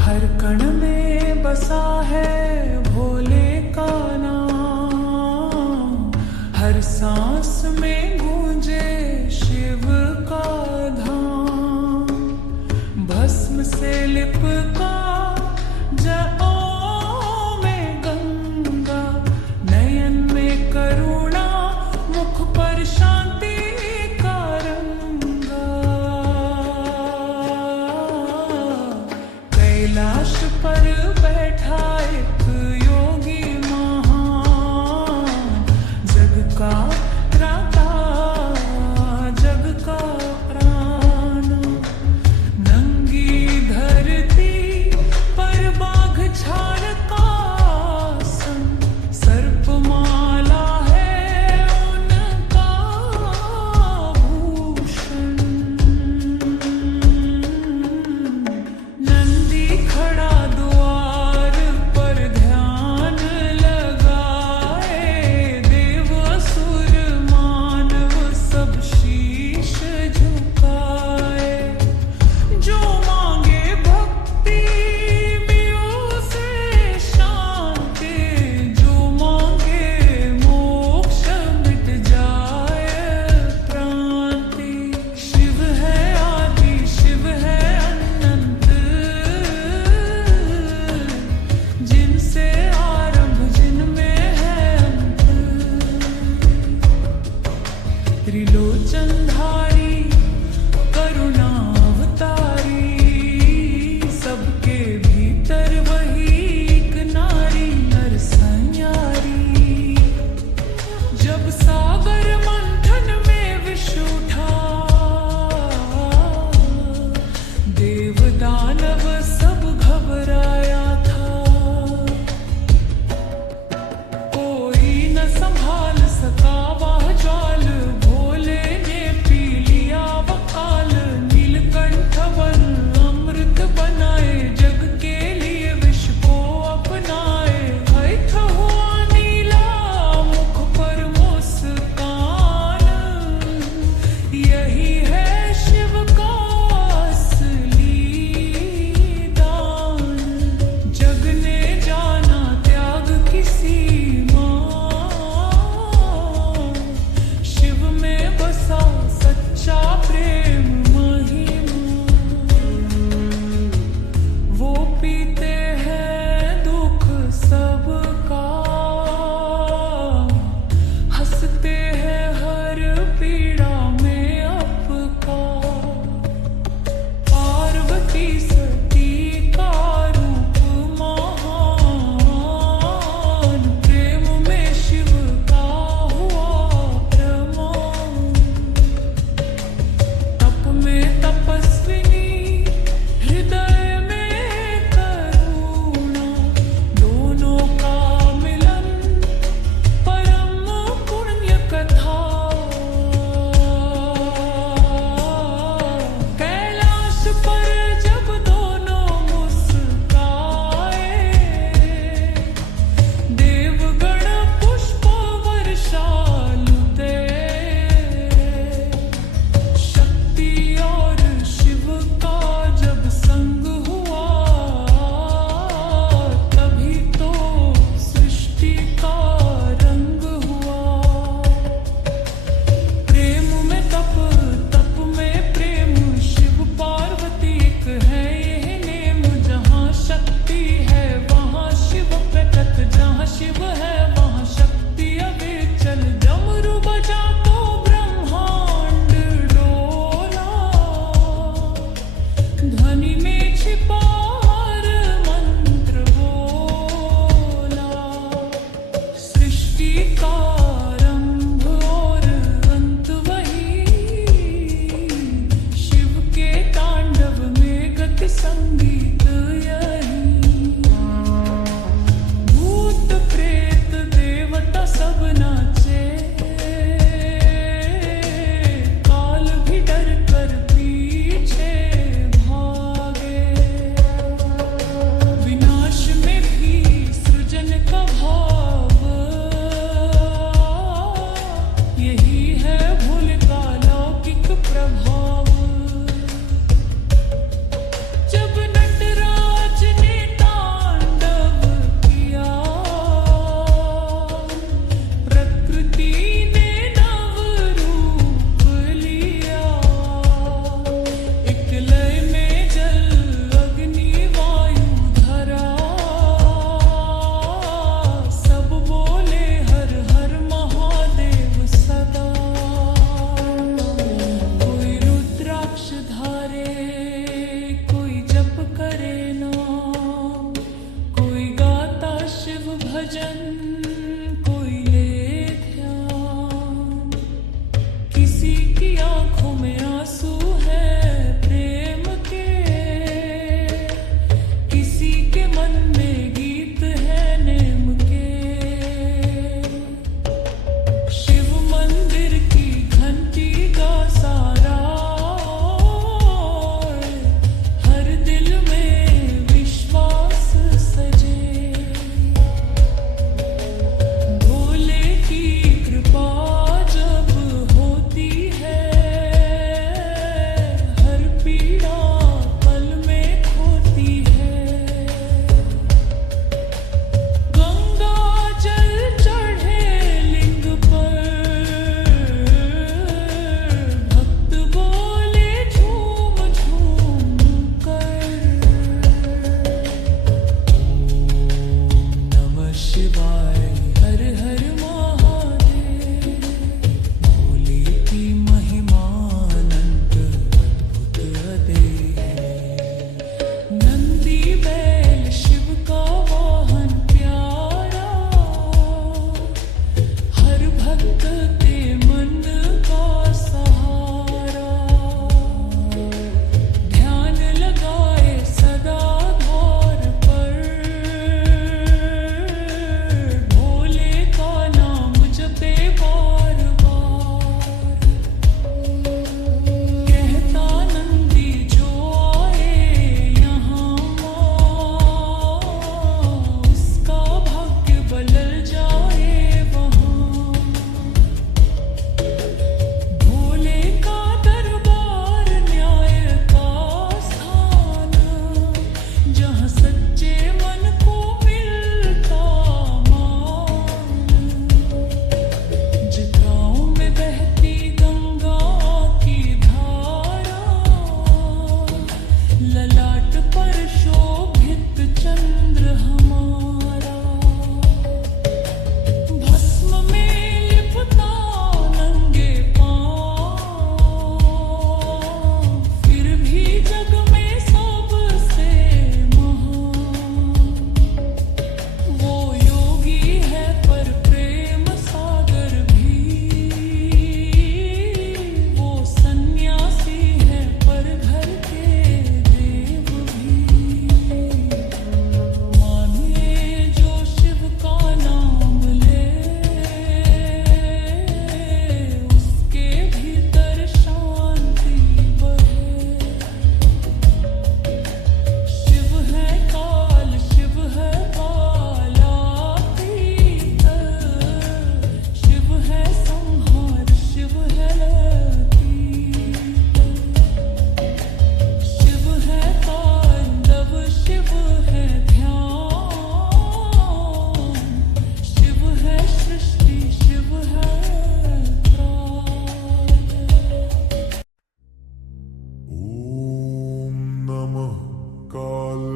हर कण में बसा है भोले का नाम, हर सांस में गूंजे शिव का धाम। भस्म से लिपका जओं में गंगा, नयन में करुणा, मुख पर शांति का रंगा। कैलाश पर बैठा एक योगी महान, जग का त्राता, जग का प्राण। नंगी धरती पर बाघ छाल का आसन, सर्पमाला है उनका भूषण। नंदी खड़ा द्वार पर ध्यान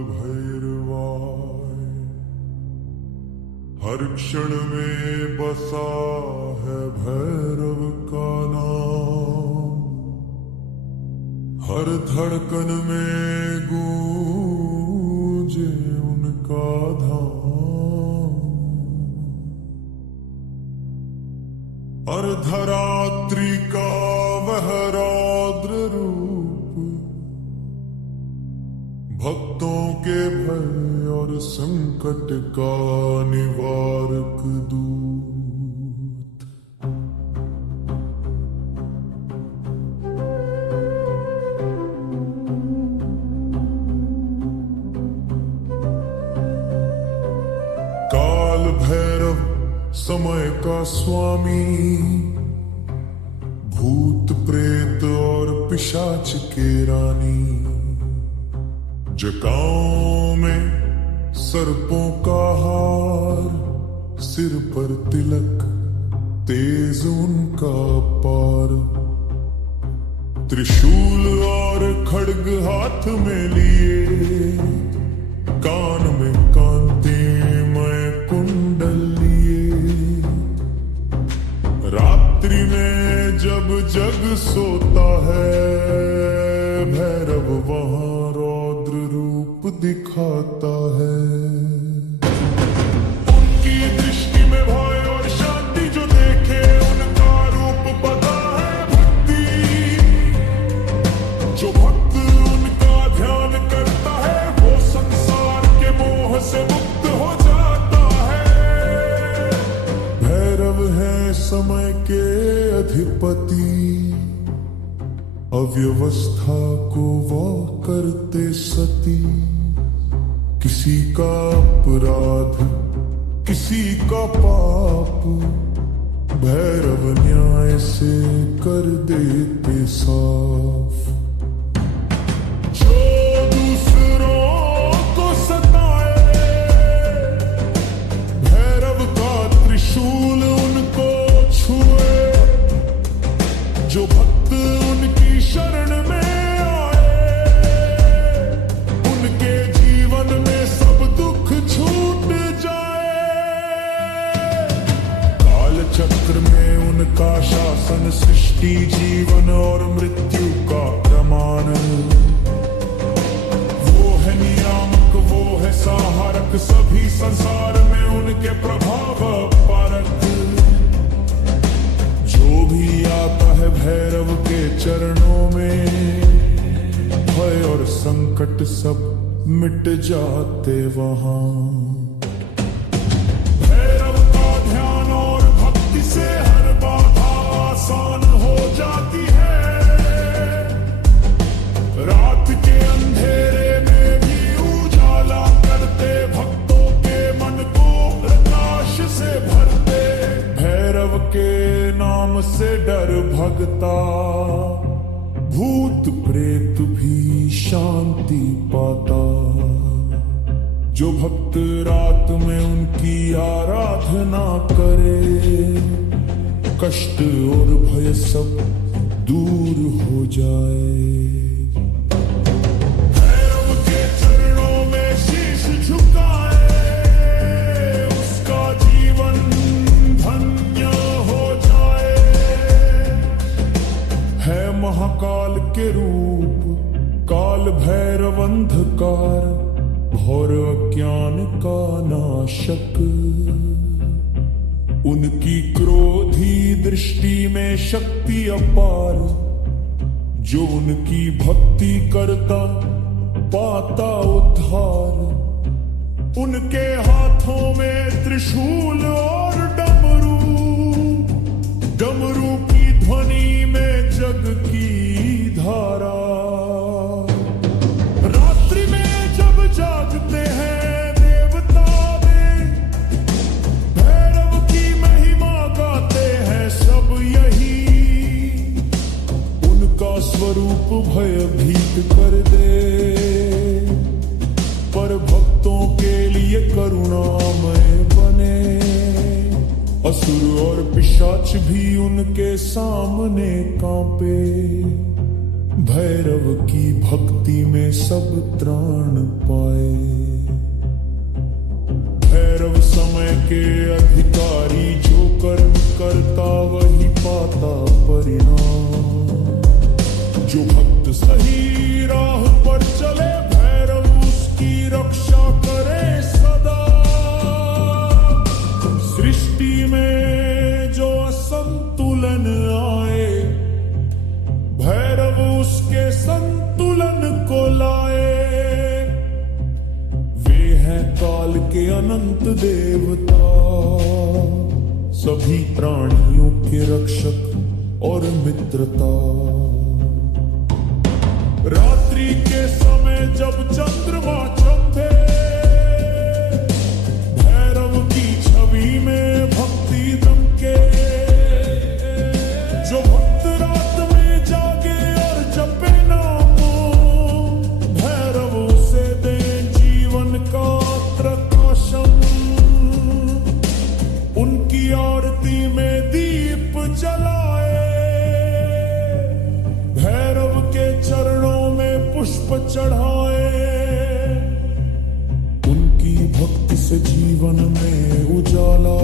भैरवाय, हर क्षण में बसा है भैरव का नाम, हर धड़कन में गूंजे उनका धाम। अर्धरात्रि का वह रौद्र रूप, भक्तों के भय और संकट का निवारक दूत। काल भैरव समय का स्वामी, भूत प्रेत और पिशाच के रानी, जटाओं में सर्पों का हार, सिर पर तिलक, तेज उनका पार, त्रिशूल और खड्ग हाथ में लिए, कान में कांतिमय कुंडल लिए। रात्रि में जब जग सोता है, भैरव वहां रौद्र रूप दिखाता है। उनकी दृष्टि में भय और शांति जो देखे, उनका रूप बता है भक्ति। जो भक्त उनका ध्यान करता है, वो संसार के मोह से मुक्त हो जाता है। भैरव है समय के अधिपति, अव्यवस्था को वो करते सती। किसी का अपराध, किसी का पाप, भैरव न्याय से कर देते साफ। जो दूसरों को सताए, भैरव का त्रिशूल उनको छुए। जो भक्त उनकी शरण में आए, उनके जीवन में सब दुख छूट जाए। काल चक्र में उनका शासन, सृष्टि जीवन और मृत्यु का प्रमाण। वो है नियामक, वो है सहारक, सभी संसार में उनके प्रभाव पारक। जो भी आता है भैरव के चरणों में, भय और संकट सब मिट जाते वहां। भैरव का ध्यान और भक्ति से हर बाधा आसान हो जाती है। रात के अंधेरे में भी उजाला करते, भक्तों के मन को प्रकाश से भरते। भैरव के नाम से डर भगता, भूत प्रेत भी शांति पाता। जो भक्त रात में उनकी आराधना करे, कष्ट और भय सब दूर हो जाए। भैरव के चरणों में शीश झुकाए, उसका जीवन धन्य हो जाए। है महाकाल के रूप, काल भैरव अंधकार, घोर अज्ञान का नाशक। उनकी क्रोधी दृष्टि में शक्ति अपार, जो उनकी भक्ति करता पाता उद्धार। उनके हाथों में त्रिशूल और डमरू, डमरू की ध्वनि में जग की धारा। रात्रि में जब जागते हैं देवता वे, भैरव की महिमा गाते हैं सब यही। उनका स्वरूप भयभीत कर दे, पर भक्तों के लिए करुणामय बने। असुर और पिशाच भी उनके सामने कांपे। भैरव की भक्ति में सब त्राण पाए। भैरव समय के अधिकारी, जो कर्म करता वही पाता परिणाम। जो भक्त सही राह पर चले, भैरव उसकी रक्षा करे सदा। सृष्टि में जो असंतुलन आए, भैरव उसके संतुलन को लाए। वे हैं काल के अनंत देवता, सभी प्राणियों के रक्षक और मित्रता। रात्रि के समय जब चंद्रमा चमके, भैरव की छवि में भक्ति दमके। जो भक्त रात में जागे और जपे नाम, भैरव उसे दे जीवन का प्रकाशम। उनकी आरती में दीप जलाए, भैरव के चरणों में पुष्प चढ़ाए। उनकी भक्ति से जीवन में उजाला,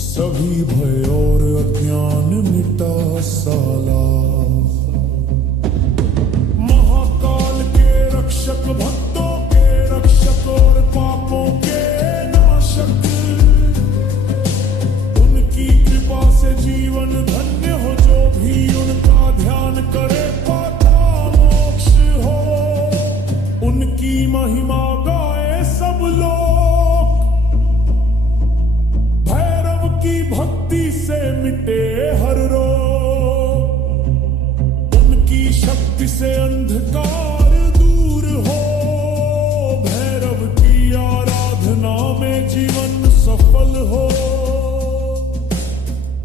सभी भय और अज्ञान मिटा साला। महाकाल के रक्षक, भक्तों के रक्षक और पापों के नाशक। उनकी कृपा से जीवन धन्य हो, जो भी उनका ध्यान करे पाता मोक्ष हो। उनकी महिमा गाए सब लोग, भैरव की भक्ति से मिटे हर रोग। उनकी शक्ति से अंधकार दूर हो, भैरव की आराधना में जीवन सफल हो।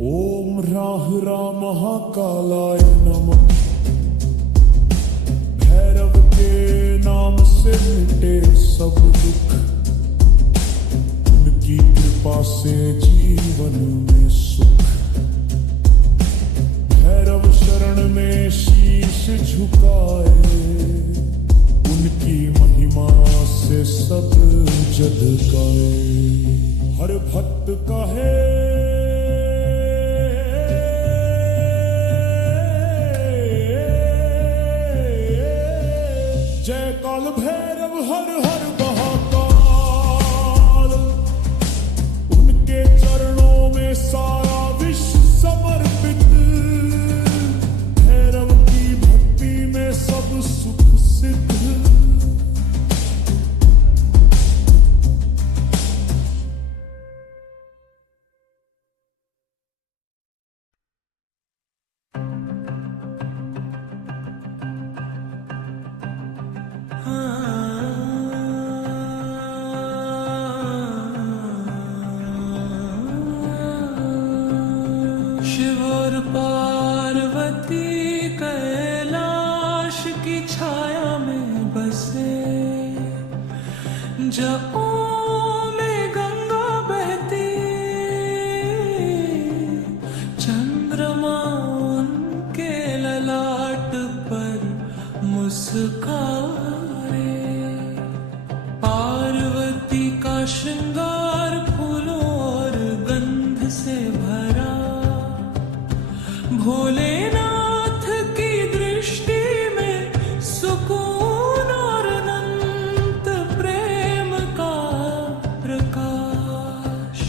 ओम राहुरा महाकालाय नमः। भैरव के नाम से मिटे सब दुख, उनकी कृपा से जीवन में सुख। भैरव शरण में शीश झुकाए, उनकी महिमा से सब जग गाए। हर भक्त कहे जय काल भैरव हर हर महाकाल। उनके चरणों में सारा विश्व समर्पित, भैरव की भक्ति में सब सुख सिद्ध। शिव और पार्वती कैलाश की छाया में बसे, जहाँ में गंगा बहती, चंद्रमा उनके ललाट पर मुस्कारे। पार्वती का श्रृंगार फूलों और गंध से भरा, भोलेनाथ की दृष्टि में सुकून और अनंत प्रेम का प्रकाश।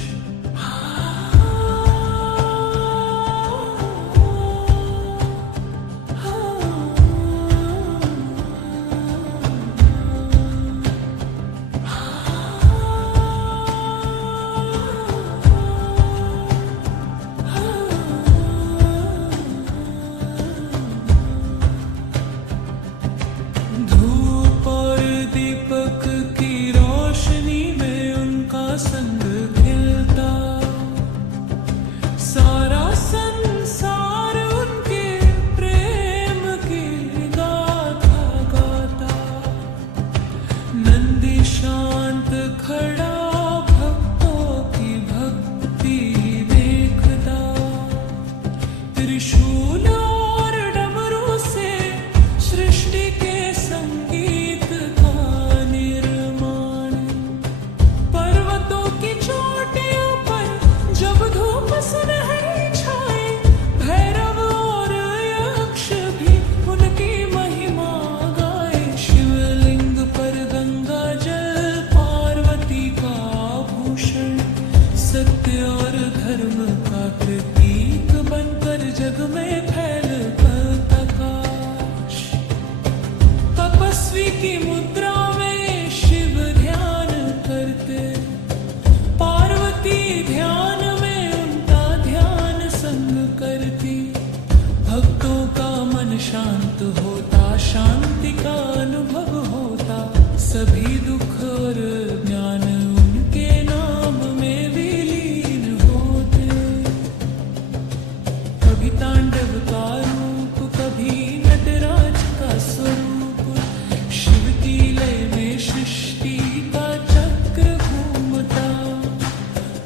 त्रिशूल और डमरू से दुख और ज्ञान उनके नाम में विलीन होते। कभी तांडव का रूप, कभी नटराज का स्वरूप, शिव की लय में सृष्टि का चक्र घूमता।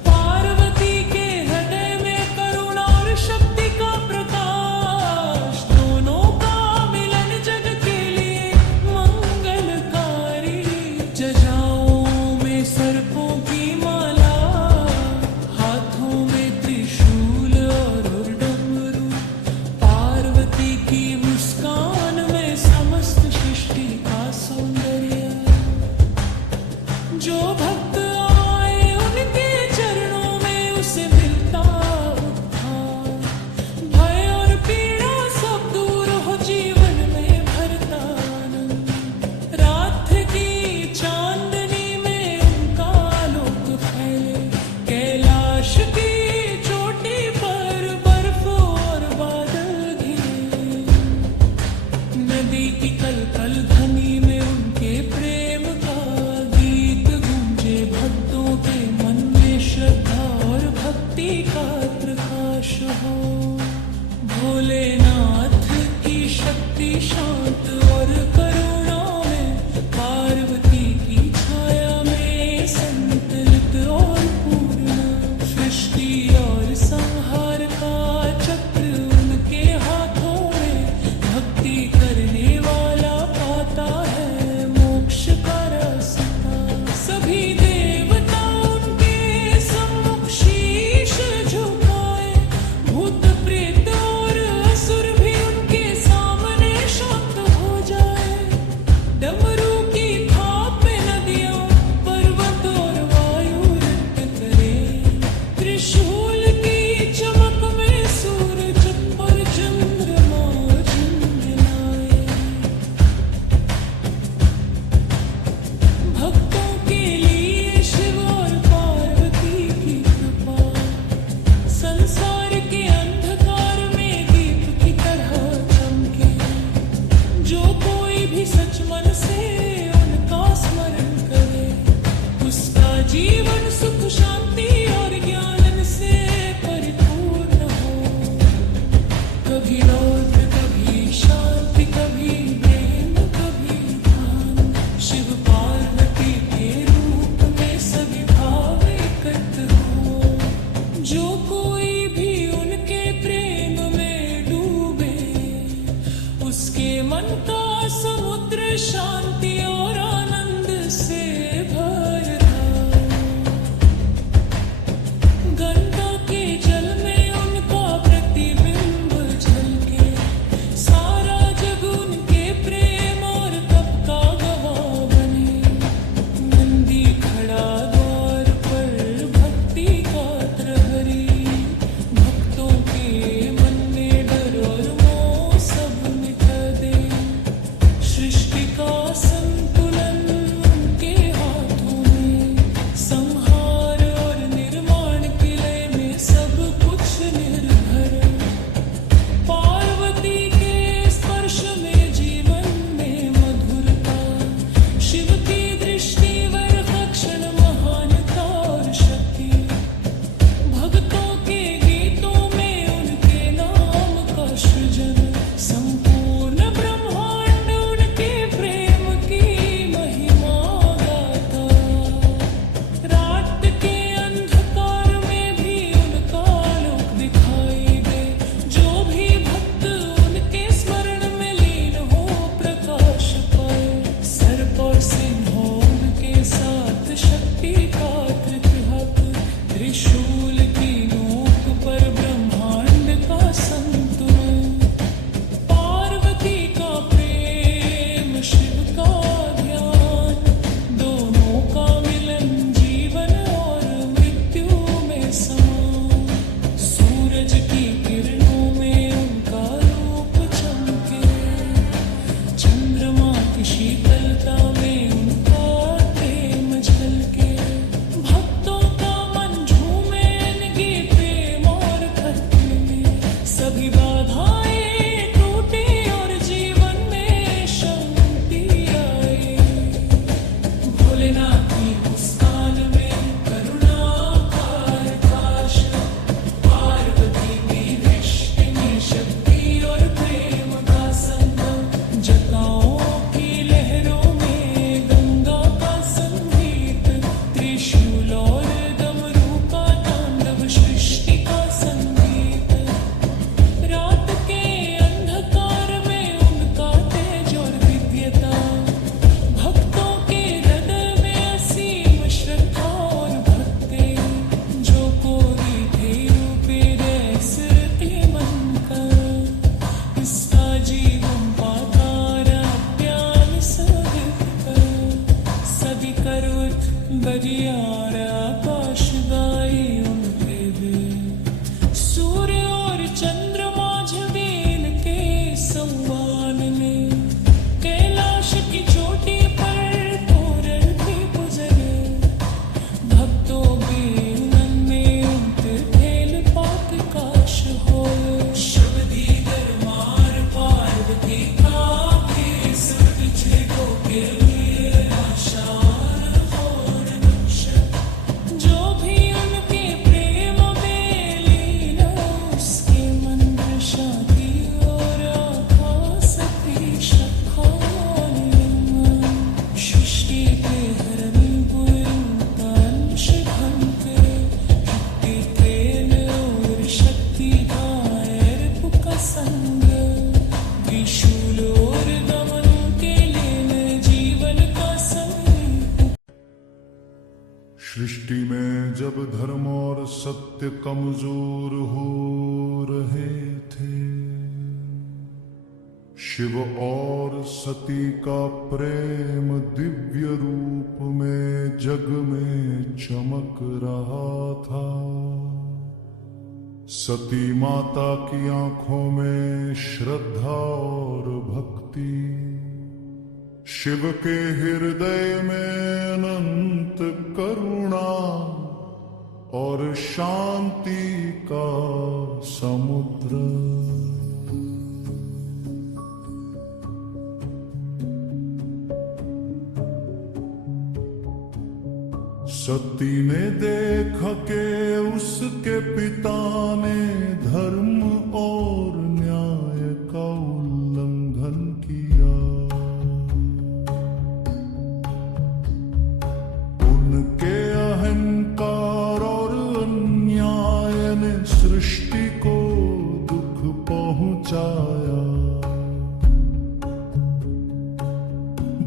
पार्वती के हृदय में करुणा और शक्ति का प्रकाश, दोनों का मिलन जग के लिए मंगलकारी। जटाओं में सर्पों की माला, हाथों में त्रिशूल और डमरू, पार्वती की मुस्कान में समस्त सृष्टि का सौंदर्य। जो भक्त आए उनके चरणों में उसे मिलता उद्धार। भय और पीड़ा सब दूर हो, जीवन में भरता आनंद। रात की चांदनी में उनका आलोक फैले। कैलाश की चोटी पर बर्फ और बादल घिरे। नदी की कलकल ध्वनि में उनके प्रेम का गीत गूंजे। भक्तों के मन में श्रद्धा और भक्ति का प्रकाश हो। भोलेनाथ की शक्ति शांत और करुणा में, पार्वती की छाया में संतलित और पूर्ण। सृष्टि और संहार का चक्र उनके हाथों में। भक्ति करने वाला पाता है मोक्ष का रास्ता। सभी देवता उनके सम्मुख शीश झुकाए। भूत प्रेत और असुर भी उनके सामने शांत बरियार आकाश गाए उनके वे सूर्य और चंद्रमा झवेल के संवान ने कैलाश की चोटी पर कोरल भी गुजरे भक्तों के मन में उनके खेल पात काश हो शबदी दरबार पार्वती का भी सब तुझे को के लिए आशान और नक्शा जो भी उनके प्रेम में लीन उसके मन में शादी और आकाश की शखान सृष्टि के हरणी बुलंद अंश भंते शक्ति प्रेम और शक्ति का एर्प का संग त्रिशूल और दमन के लिए जीवन का संग सृष्टि में जब धर्म और सत्य कमजोर हो रहे थे, शिव और सती का प्रेम दिव्य रूप में जग में चमक रहा था। सती माता की आंखों में श्रद्धा और भक्ति, शिव के हृदय में अनंत करुणा और शांति का समुद्र। सती ने देखा कि उसके पिता ने धर्म और न्याय का उल्लंघन किया। उनके अहंकार और अन्याय ने सृष्टि को दुख पहुंचाया।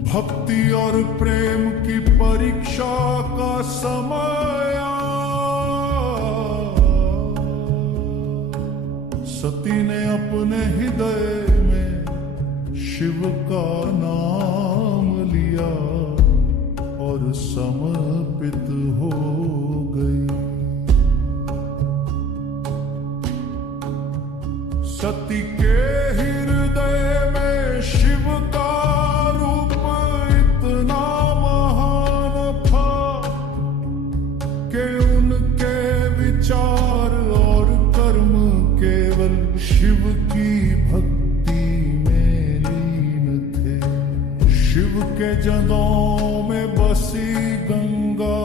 भक्ति और प्रेम की परीक्षा का समय आया। सती ने अपने हृदय में शिव का नाम लिया और समर्पित हो गई। सती के हृदय में शिव का रूप इतना महान था कि उनके विचार और कर्म केवल शिव की भक्ति में लीन थे। शिव के जगहों में बसी गंगा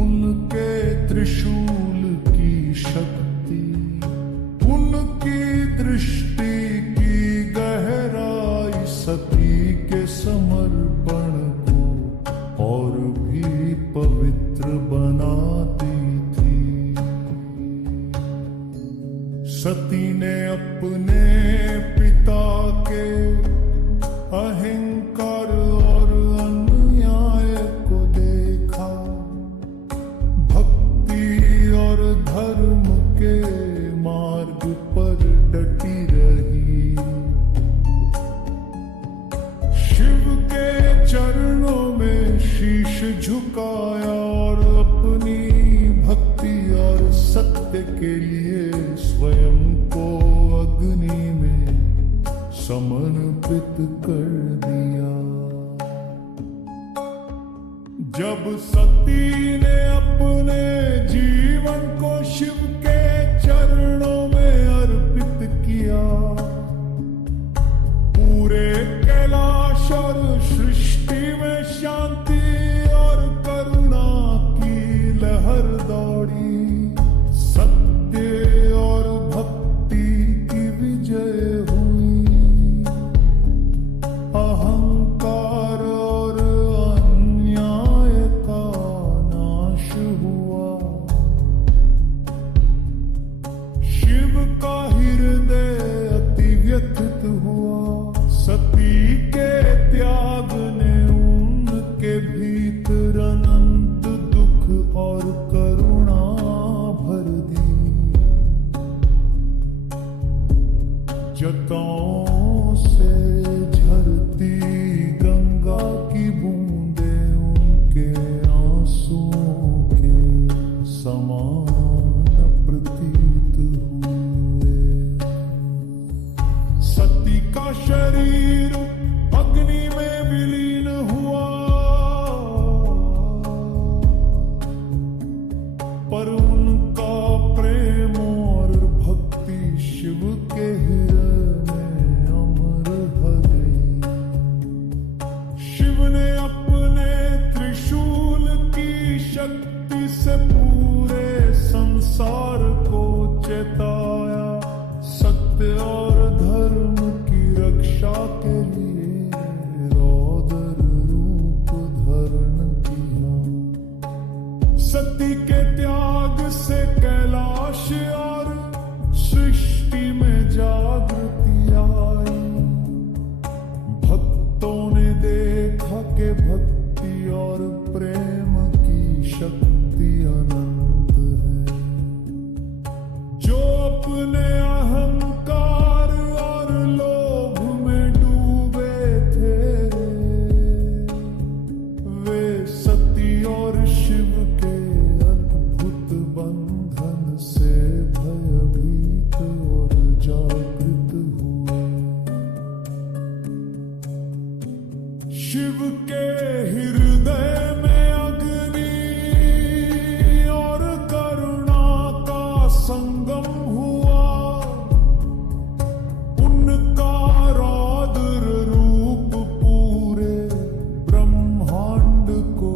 उनके त्रिशूल की शक्ति, उनकी दृष्टि की गहराई सती के समर्पण को और भी पवित्र बनाती थी। सती ने अपने पिता के अहंकार और अन्याय को देखा, भक्ति और धर्म के मार्ग पर डटी रही। शिव के चरणों में शीश झुकाया और अपनी भक्ति और सत्य के लिए स्वयं को अग्नि में समर्पित कर दिया। जब सती ने अपने जीवन को शिव के चरणों में अर्पित किया, पूरे कैलाश और सृष्टि में शांति और करुणा की लहर दौड़ी। सत्य और भक्ति की विजय हुई, अहंकार और अन्याय का नाश हुआ। पशुओं के समान प्रतीत हुए। सती का शरीर अग्नि में विलीन हुआ, पर उनका प्रेम और भक्ति शिव के हृदय में अमर है गई। शिव ने अपने त्रिशूल की शक्ति से पूरे संसार को चेताया, सत्य और धर्म की रक्षा के लिए रौद्र रूप धारण किया। सती के त्याग से कैलाश और सृष्टि में जागृति आई। भक्तों ने देखा कि भक्ति और प्रेम की शक्ति अनंत है। जो अपने अहंकार और लोभ में डूबे थे, वे सती और शिव के अद्भुत बंधन से भयभीत और जागृत हुए। शिव के हृदय में अग्नि और करुणा का संगम हुआ। उनका रौद्र रूप पूरे ब्रह्मांड को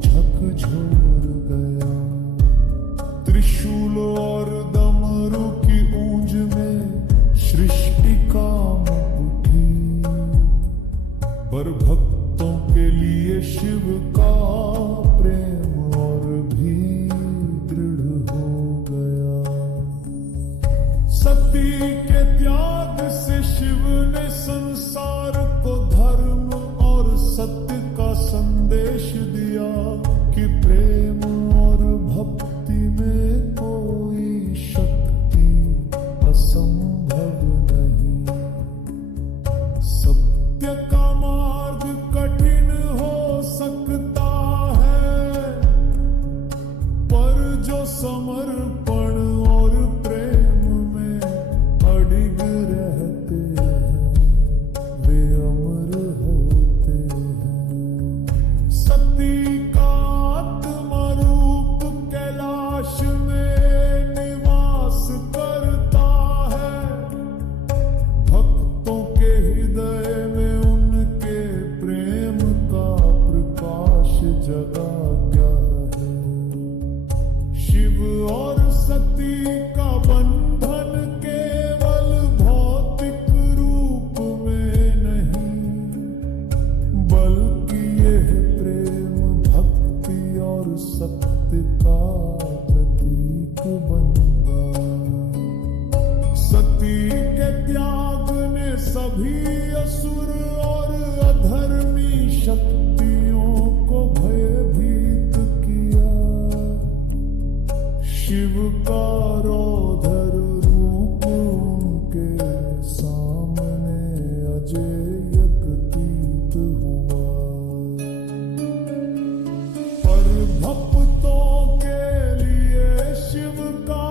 झकझोर गया। त्रिशूल और डमरू की गूंज में सृष्टि कांप उठी, पर भक्तों के लिए शिव का प्रेम और भी दृढ़ हो गया। सती के त्याग से शिव ने संसार को धर्म और सत्य का संदेश दिया कि प्रेम और भक्ति में कोई शक्ति असंभव नहीं। सत्य का मार्ग कठिन हो सकता है, पर जो समर्पण और प्रेम में अडिग रहते हैं, वे अमर होते हैं। सती का आत्मा रूप कैलाश में निवास करता है। भक्तों के हृदय में उनके प्रेम का प्रकाश जगा क्या है। शिव और सती का बंधन केवल भौतिक रूप में नहीं, बल्कि यह प्रेम भक्ति और सत्य का प्रतीक बन गया। सती के त्याग ने सभी असुर और अधर्मी शक्तियों को भयभीत किया। शिव का रौद्र रूप उनके सामने अजेय प्रतीत हुआ। पर भक्तों के लिए शिव का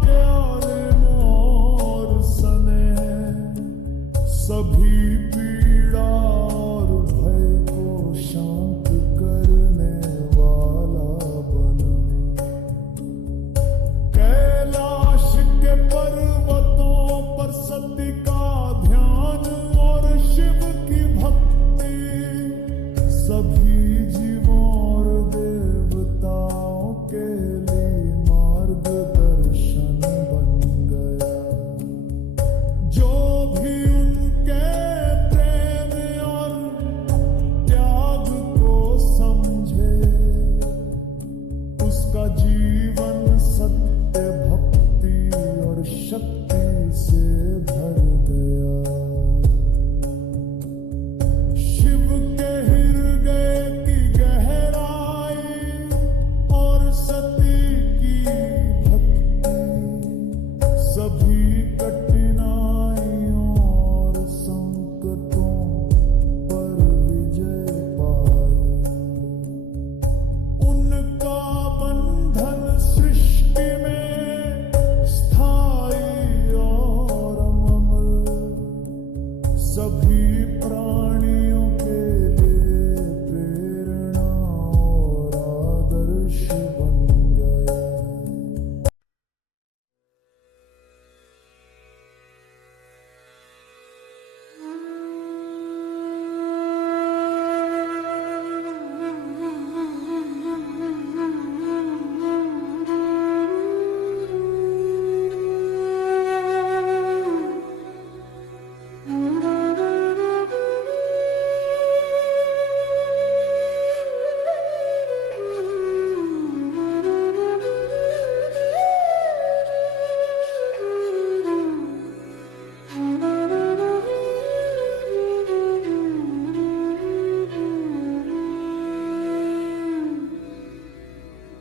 प्यार और स्नेह सभी पीड़ा और भय को शांत करने वाला बना। कैलाश के पर्वतों पर सती का ध्यान और शिव की भक्ति सभी जीवों और देवता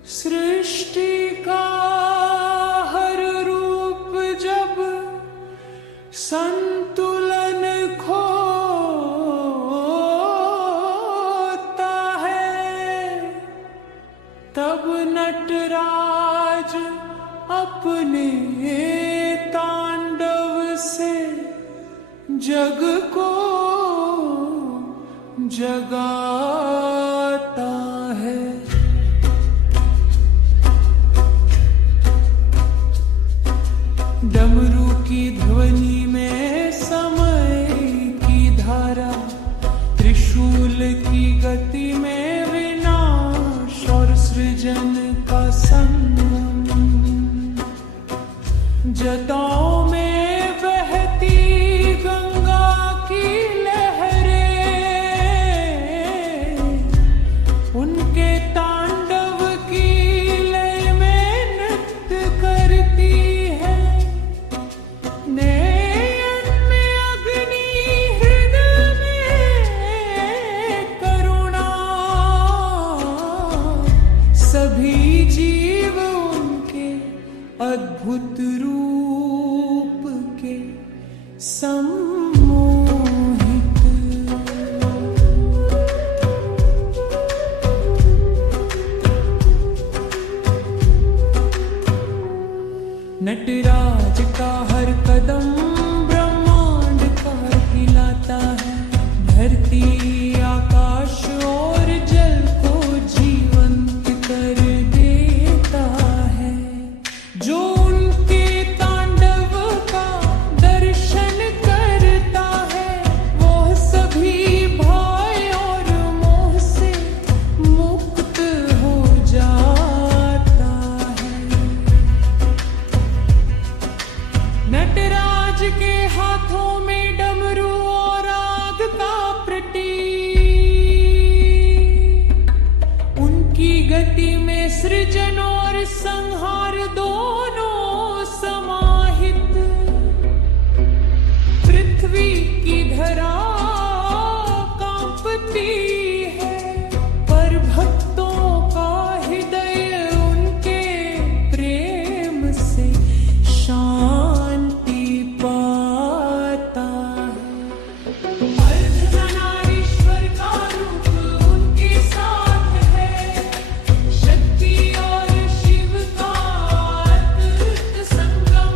सृष्टि का हर रूप जब संतुलन खोता है, तब नटराज अपने तांडव से जग को जगाता है। डमरू की ध्वनि में समय की धारा, त्रिशूल की गति में विनाश और सृजन का संगम, जटाओं में बहती गंगा की लहरें उनके तांडव की लय में नृत्य करती है। नयन में अग्नि, हृदय में करुणा, सभी जीव उनके अद्भुत रूप के सम्मोहित। नटराज का हर कदम ब्रह्मांड का हिलाता है, धरती आकाश और जल को जीवंत कर देता है। जो उनके तांडव का दर्शन करता है, वो सभी भय और मोह से मुक्त हो जाता है। नटराज के हाथों में डमरू और आग का प्रतीक, उनकी गति में सृजन और संहार दोनों समाहित। पृथ्वी की धरा कांपती है, पर भक्तों का हृदय उनके प्रेम से शांति पाता है। अर्धनारीश्वर का रूप उनके साथ है, शक्ति और शिव का अद्भुत संगम।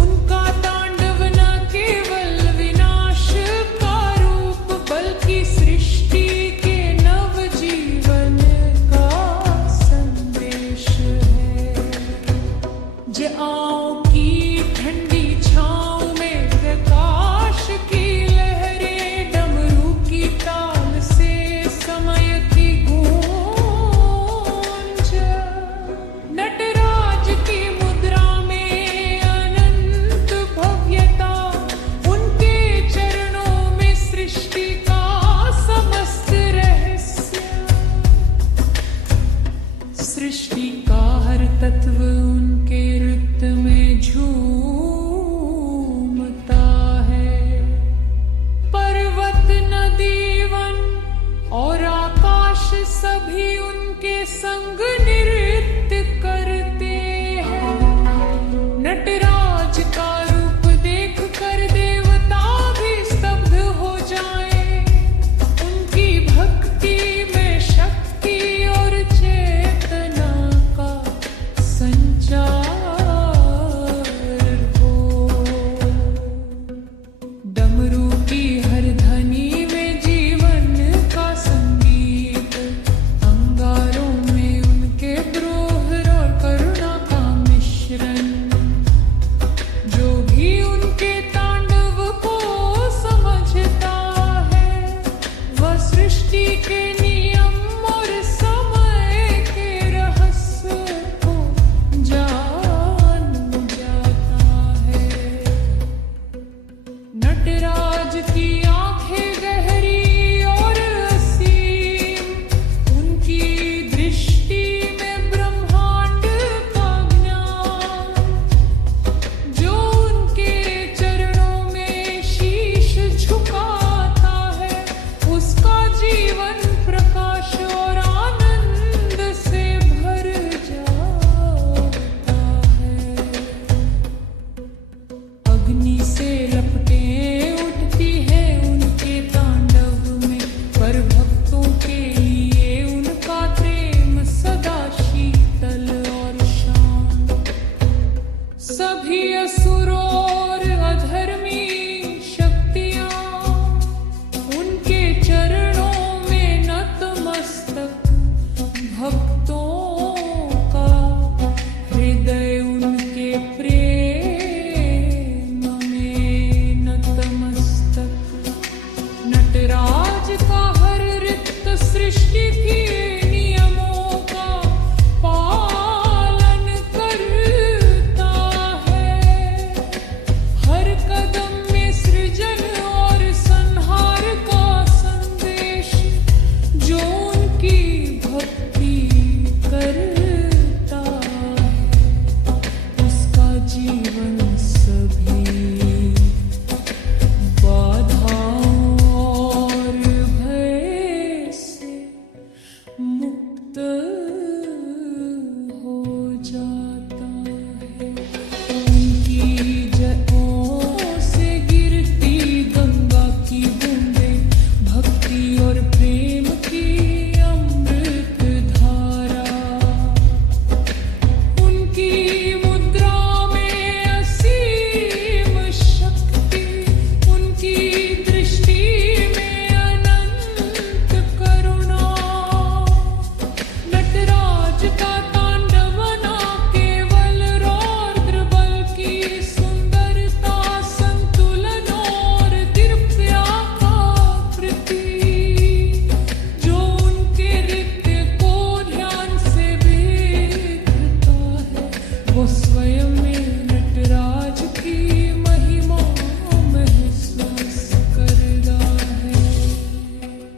उनका तांडव न केवल विनाश का रूप, बल्कि सृष्टि के नवजीवन का संदेश है। जाओ की ठंडी छाँव में प्रकाश की लहरें, डमरू की ताल से समय की गूंज। नटराज की मुद्रा में अनंत भव्यता, उनके चरणों में सृष्टि का समस्त रहस्य। सृष्टि का हर तत्व उनके नृत्य में झूमता है। पर्वत, नदी, वन और आकाश सभी उनके संग नृत्य करते हैं। नटराज का रूप देख कर देवता भी स्तब्ध हो जाएं। उनकी भक्ति में शक्ति और चेतना का संचार हो। डमरू की हर ध्वनि में जीवन का संगीत, अंगारों में उनके हो जाता है। उनकी जयों से गिरती गंगा की बूंदें भक्ति और प्रेम की अमृत धारा। उनकी मुद्रा में असीम शक्ति, उनकी दृष्टि में अनंत करुणा। नटराज का तांडव ना केवल रौद्र बल्कि सुंदरता, संतुलन और दिव्यता का प्रतीक। जो उनके नृत्य को ध्यान से देखता है वो स्वयं में नटराज की महिमा महसूस करता है।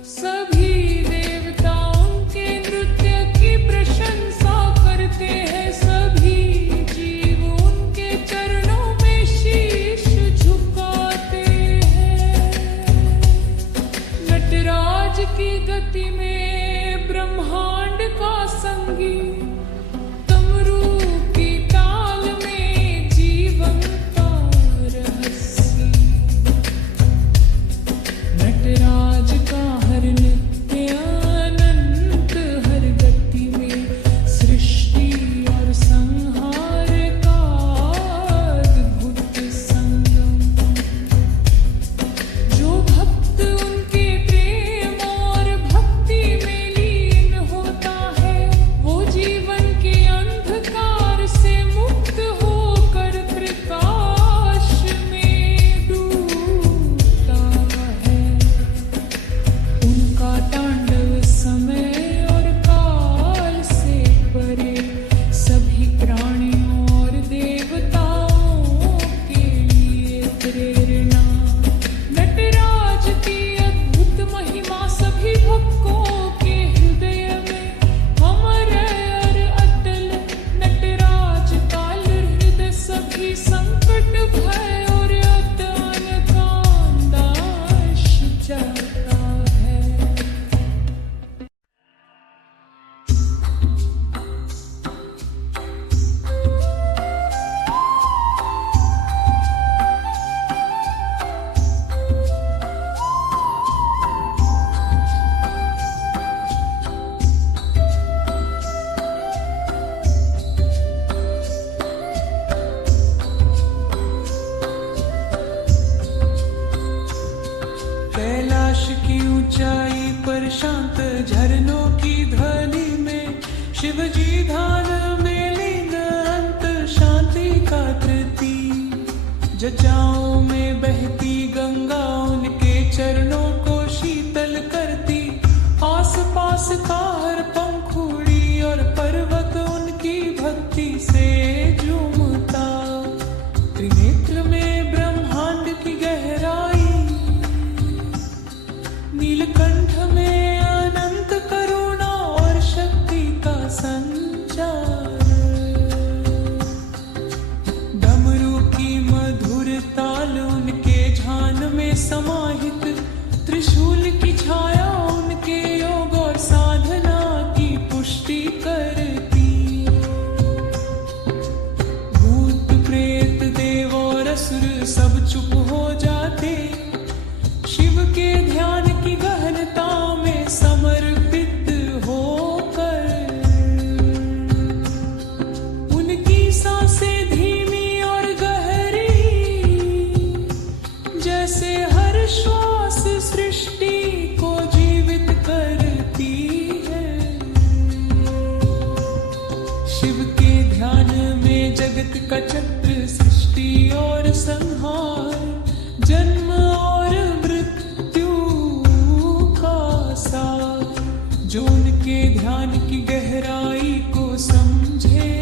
सभी देवता उनके नृत्य की प्रशंसा करते हैं। सभी जीव उनके चरणों में शीश झुकाते हैं। नटराज की गति में ब्रह्मांड का संगीत, डमरू की ताल में जीवन का रहस्य। नटराज का हर नृत्य अनंत, हर गति में सृष्टि और संहार का अद्भुत संगम। जो भक्त उनके प्रेम और भक्ति में लीन होता है वो जीवन के अंधकार से मुक्त होकर प्रकाश में डूबता है। उनका तांडव समय और काल से परे सभी प्राणियों और देवताओं के लिए प्रेरणा। नटराज की अद्भुत महिमा सभी भक्तों के हृदय में अमर और अटल। नटराज का हृदय सभी संकट, भय और अज्ञान का नाश जाता है। कैलाश की ऊंचाई पर शांत झरनों की ध्वनि में शिवजी ध्यान में लीन, अंत शांति का प्रतीक। जटाओं में बहती गंगा उनके चरणों को शीतल करती। आस पास का हर पंखुड़ी और पर्वत उनकी भक्ति से झूमता। त्रिनेत्र में ब्रह्मांड की गहराई, नीलकंठ में अनंत करुणा और शक्ति का संचार। डमरू की मधुर ताल उनके ध्यान में समाहित। त्रिशूल की छाया उनके योग और साधना की पुष्टि करती। भूत प्रेत देव और असुर सब चुप हो जाते। शिव के ध्यान की गहनता में समर्पित होकर उनकी सांसें धीमी और गहरी, जैसे हर श्वास सृष्टि को जीवित करती है। शिव के ध्यान में जगत का चक्र, सृष्टि और संहार, जन्म और मृत्यु का सार। जो उनके ध्यान की गहराई को समझे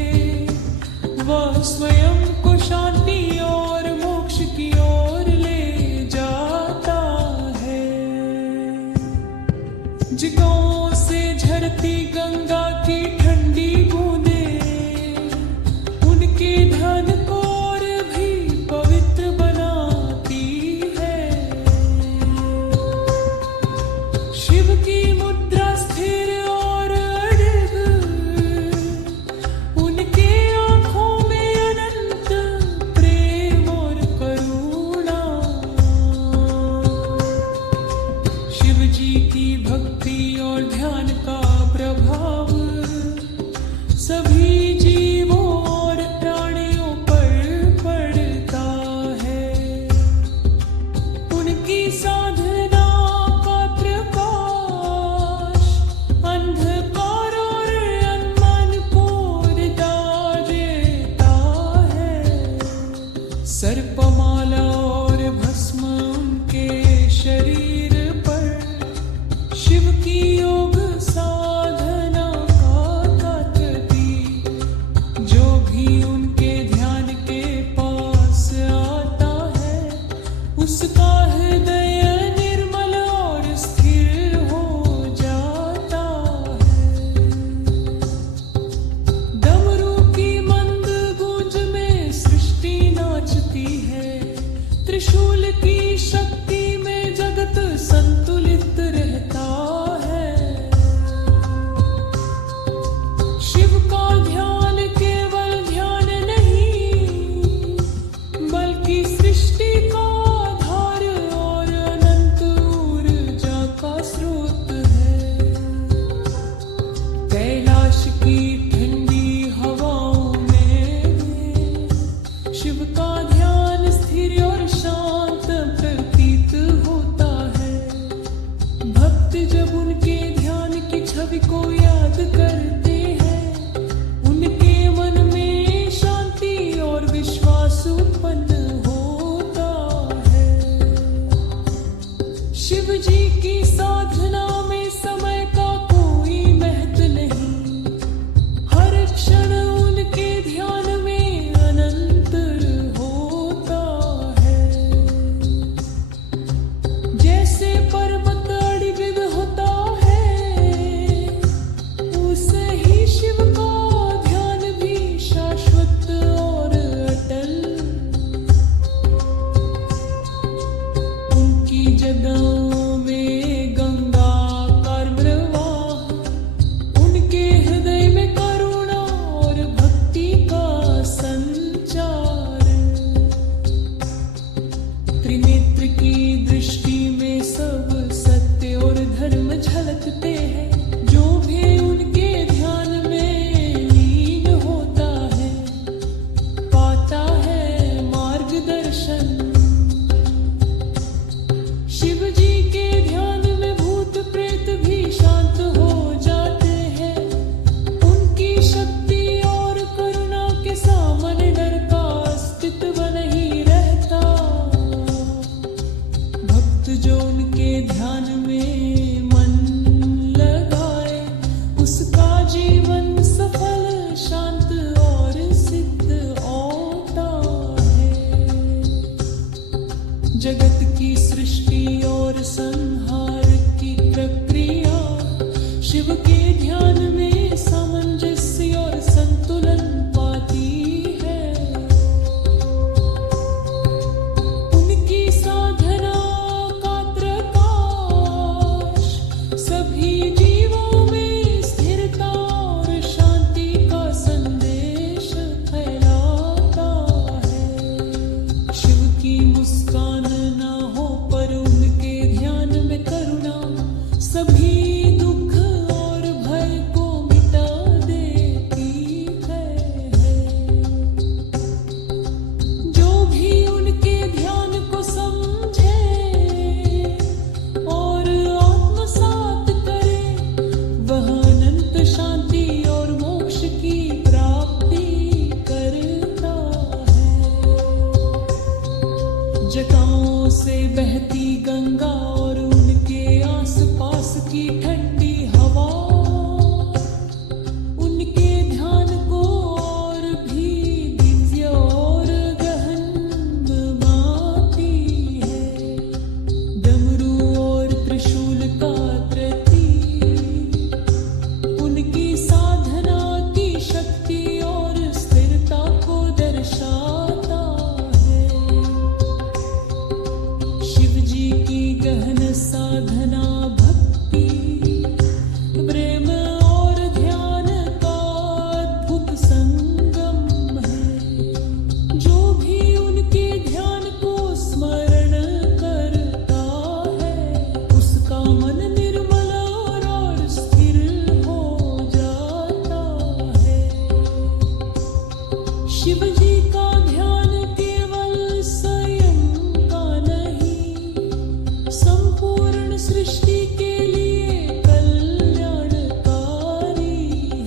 वह स्वयं को शांति और मोक्ष की ओर ले जाता है। जिगाओं से झरती गंगा की ठंडी बूंदें उनके ध्यान को और भी पवित्र बनाती है। की ठंडी हवाओं में शिव का ध्यान स्थिर और शांत प्रतीत होता है। भक्त जब उनके ध्यान की छवि को याद करते हैं, उनके मन में शांति और विश्वास उत्पन्न होता है। शिव जी की साधना में समय का कोई महत्व नहीं, हर क्षण उनके ध्यान में अनंत होता है। जैसे पर्वत अड़िग होता है, उसे ही शिव का ध्यान भी शाश्वत और अटल। उनकी जगहों में गंगा का प्रवाह, उनके हृदय में करुणा और भक्ति का संचार। त्रिनेत्र की दृष्टि में सब सत्य और धर्म झलकते हैं। जो भी उनके ध्यान में लीन होता है, पाता है मार्गदर्शन। शिव जी के ध्यान में भूत प्रेत भी शांत हो जाते हैं। उनकी शक्ति और करुणा के सामने डर का अस्तित्व नहीं रहता। भक्त जो उनके ध्यान में मन लगाए, उसका जीवन सफल, शांत और सिद्ध होता है। जगत की सृष्टि और संहार की प्रक्रिया शिव के ध्यान में सामंजस्य और संतुलन पाती है। उनकी साधना का प्रकाश सभी जीवों में स्थिरता और शांति का संदेश फैलाता है। शिव की मुस्कान ना हो पर उनके ध्यान में करुणा सभी दुख और भय को मिटा देती है। जो भी उनके ध्यान को समझे और आत्मसात करे, वह अनंत शांति और मोक्ष की प्राप्ति करता है। जटाओं से बहती गंगा और उनके आसपास की ठंडी हवा, उनके ध्यान को और भी दिव्य और गहन बनाती है। डमरू और त्रिशूल का प्रतीक उनकी साधना की शक्ति और स्थिरता को दर्शाता है। शिव जी की गहन साधना भक्ति, प्रेम और ध्यान का अद्भुत संगम है। जो भी उनके ध्यान को स्मरण करता है, उसका मन निर्मल और स्थिर हो जाता है। शिव जी का ध्यान केवल स्वयं का नहीं, संपूर्ण सृष्टि के लिए कल्याणकारी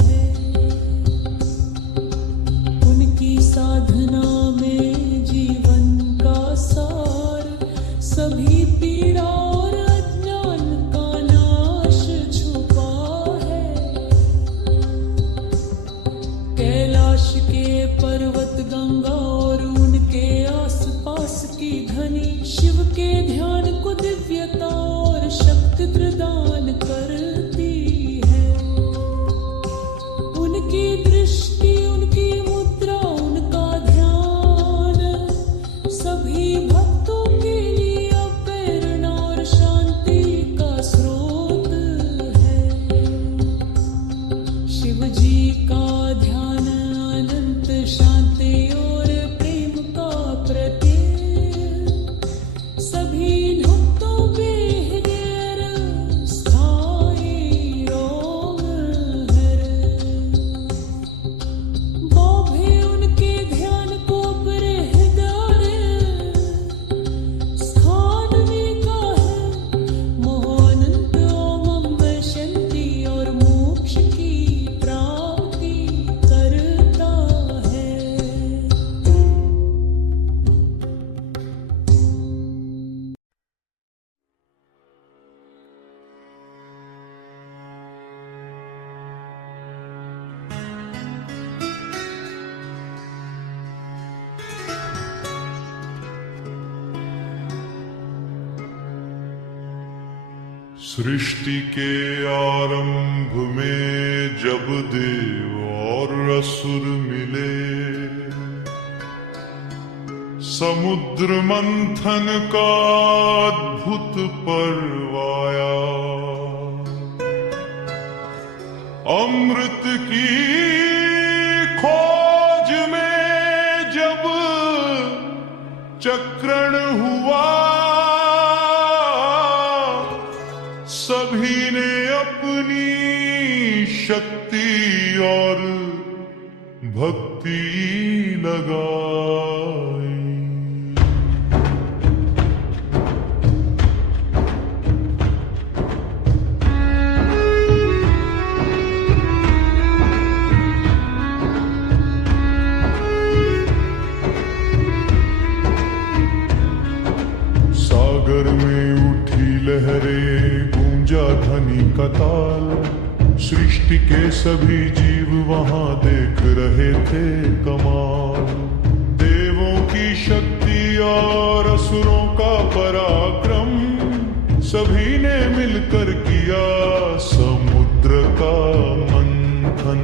है। उनकी साधना में जीवन का सार, सभी पीड़ा और अज्ञान का नाश छुपा है। कैलाश के पर्वत गंगा और उनके आसपास की धनी शिव के ध्यान को दिव्यता और शक्ति प्रदान करती है। उनकी दृष्टि, उनकी मुद्रा, उनका ध्यान सभी भक्तों के लिए प्रेरणा और शांति का स्रोत है। शिव जी का ध्यान अनंत शांति और प्रेम का प्रतीक सभी भक्तों के हृदय स्थायी रोग है। सृष्टि के आरंभ में जब देव और असुर मिले, समुद्र मंथन का अद्भुत पर्व आया। अमृत की खोज में जब चक्रण हुआ, सभी ने अपनी शक्ति और भक्ति लगाई। सागर में उठी लहरें, गूंजा ध्वनि का ताल। सृष्टि के सभी जीव वहां देख रहे थे कमाल। देवों की शक्ति और असुरों का पराक्रम, सभी ने मिलकर किया समुद्र का मंथन।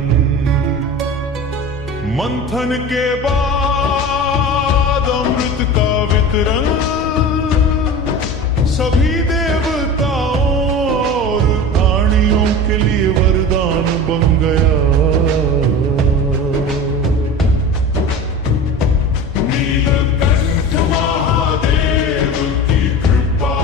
मंथन के बाद अमृत का वितरण सभी देवताओं और प्राणियों के लिए वरदान बन गया। नीलकंठ महादेव की कृपा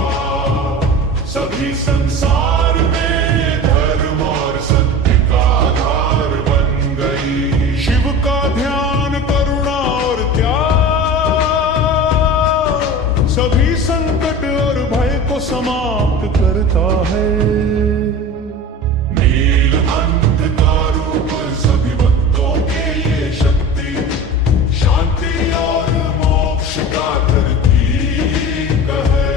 सभी संसार में धर्म और सत्य का आधार बन गई। शिव का ध्यान, करुणा और त्याग सभी संकट और भय को समाप्त करता है। नील अंधकार ऊपर सभी भक्तों के लिए शक्ति, शांति और मोक्ष का प्रतीक है।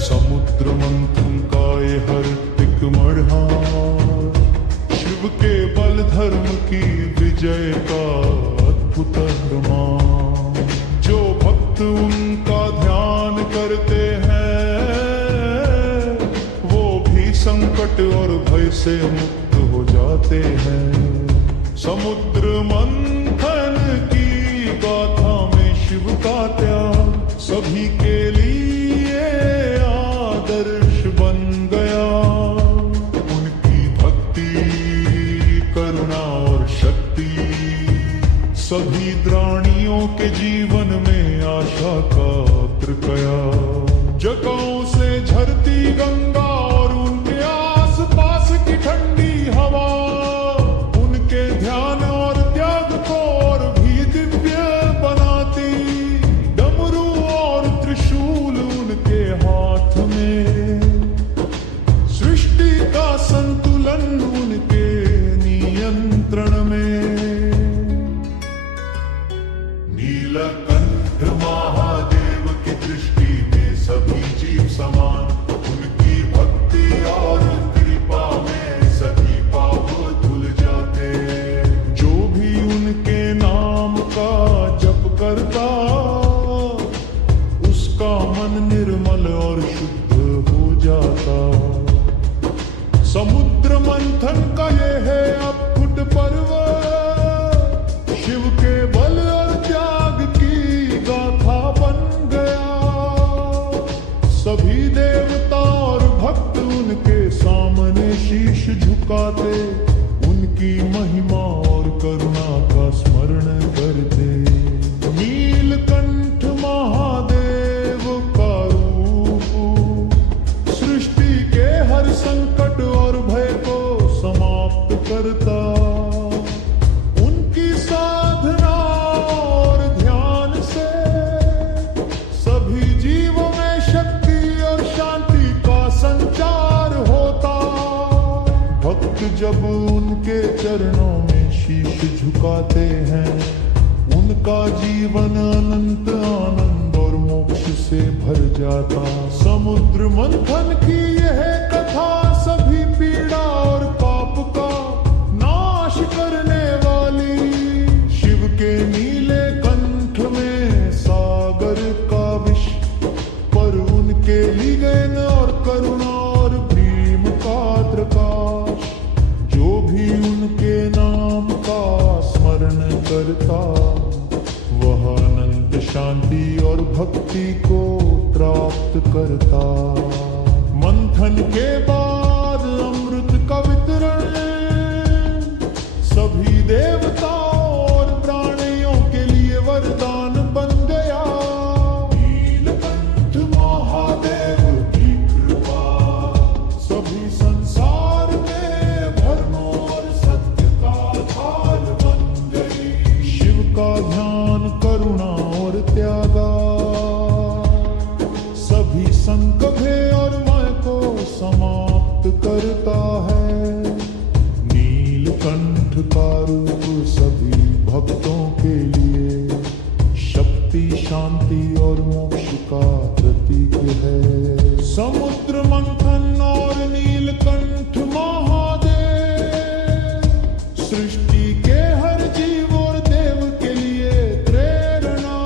समुद्र मंथन का ये हर तिक मढ़ार, शिव के बल धर्म की विजय का अद्भुत प्रमाण। जो भक्त उनका ध्यान करते हैं, संकट और भय से मुक्त हो जाते हैं। समुद्र मंथन की गाथा में शिव का त्याग सभी के लिए आदर्श बन गया। उनकी भक्ति, करुणा और शक्ति सभी प्राणियों के जीवन में आशा का प्रकया। जगहों से झरती गंगा और उनके आसपास की ठंडी हवा, उनके ध्यान और त्याग को और भी दिव्य बनाती। डमरू और त्रिशूल उनके हाथ में, सृष्टि का संतुलन उनके नियंत्रण में। नीलकंठ महादेव की दृष्टि में सभी जीव समान। उनकी भक्ति और कृपा में सभी पाप धुल जाते। जो भी उनके नाम का जप करता, उसका मन निर्मल और शुद्ध हो जाता। समुद्र मंथन का ये है अद्भुत पर्व, शिव के बल और त्याग की गाथा बन गया। सभी देवता और भक्त उनके सामने शीश झुकाते, उनकी महिमा और करुणा का स्मरण करते। नीलकंठ महादेव का रूप सृष्टि के हर संकट और भय को समाप्त करता। उनकी साधना और ध्यान से सभी जीवों में शक्ति और शांति का संचार होता। भक्त जब उनके चरणों में शीश झुकाते हैं, उनका जीवन अनंत आनंद और मोक्ष से भर जाता। समुद्र मंथन की यह कथा सभी पीड़ा और पाप का नाश करने वाली। शिव के नीले कंठ में सागर का विष, पर उनके लिगन और करुणा और प्रिय शांति और भक्ति को प्राप्त करता। मंथन के बाद अमृत का वितरण सभी देवताओं और प्राणियों के लिए वरदान बन गया। नीलकंठ महादेव की कृपा सभी संसार में धर्म और सत्य का ढाल बन गई। शिव का ध्यान करुणा और त्यागा सभी संकभे और मय को समाप्त करता है। नीलकंठ का रूप सभी भक्तों के लिए शक्ति, शांति और मोक्ष का प्रतीक है। समुद्र मंथन और नीलकंठ महादेव सृष्टि के हर जीव और देव के लिए प्रेरणा।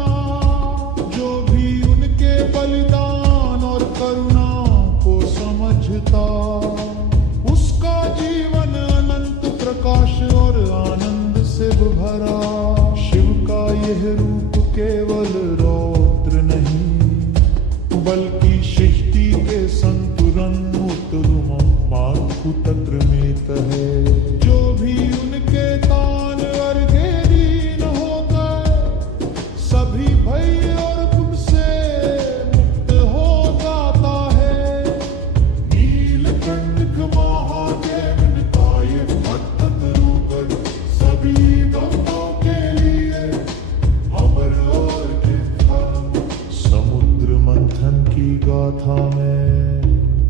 जो भी उनके बलिदान और करुणा को समझता उसका जीवन अनंत प्रकाश और आनंद से भरा। शिव का यह रूप केवल रौद्र नहीं बल्कि सृष्टि के संतुलन मातृमेत है। जो भी उनके तान अर्घे दीन होगा सभी भय और दुख से मुक्त हो जाता है। नीलकंठ महादेव का ये अद्भुत रूप सभी भक्तों के लिए अमर और दिव्य। समुद्र मंथन की गाथा में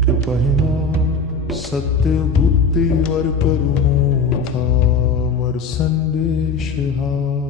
कृपहिना सत्य बुद्धि वर करुणो था मर संदेश हा।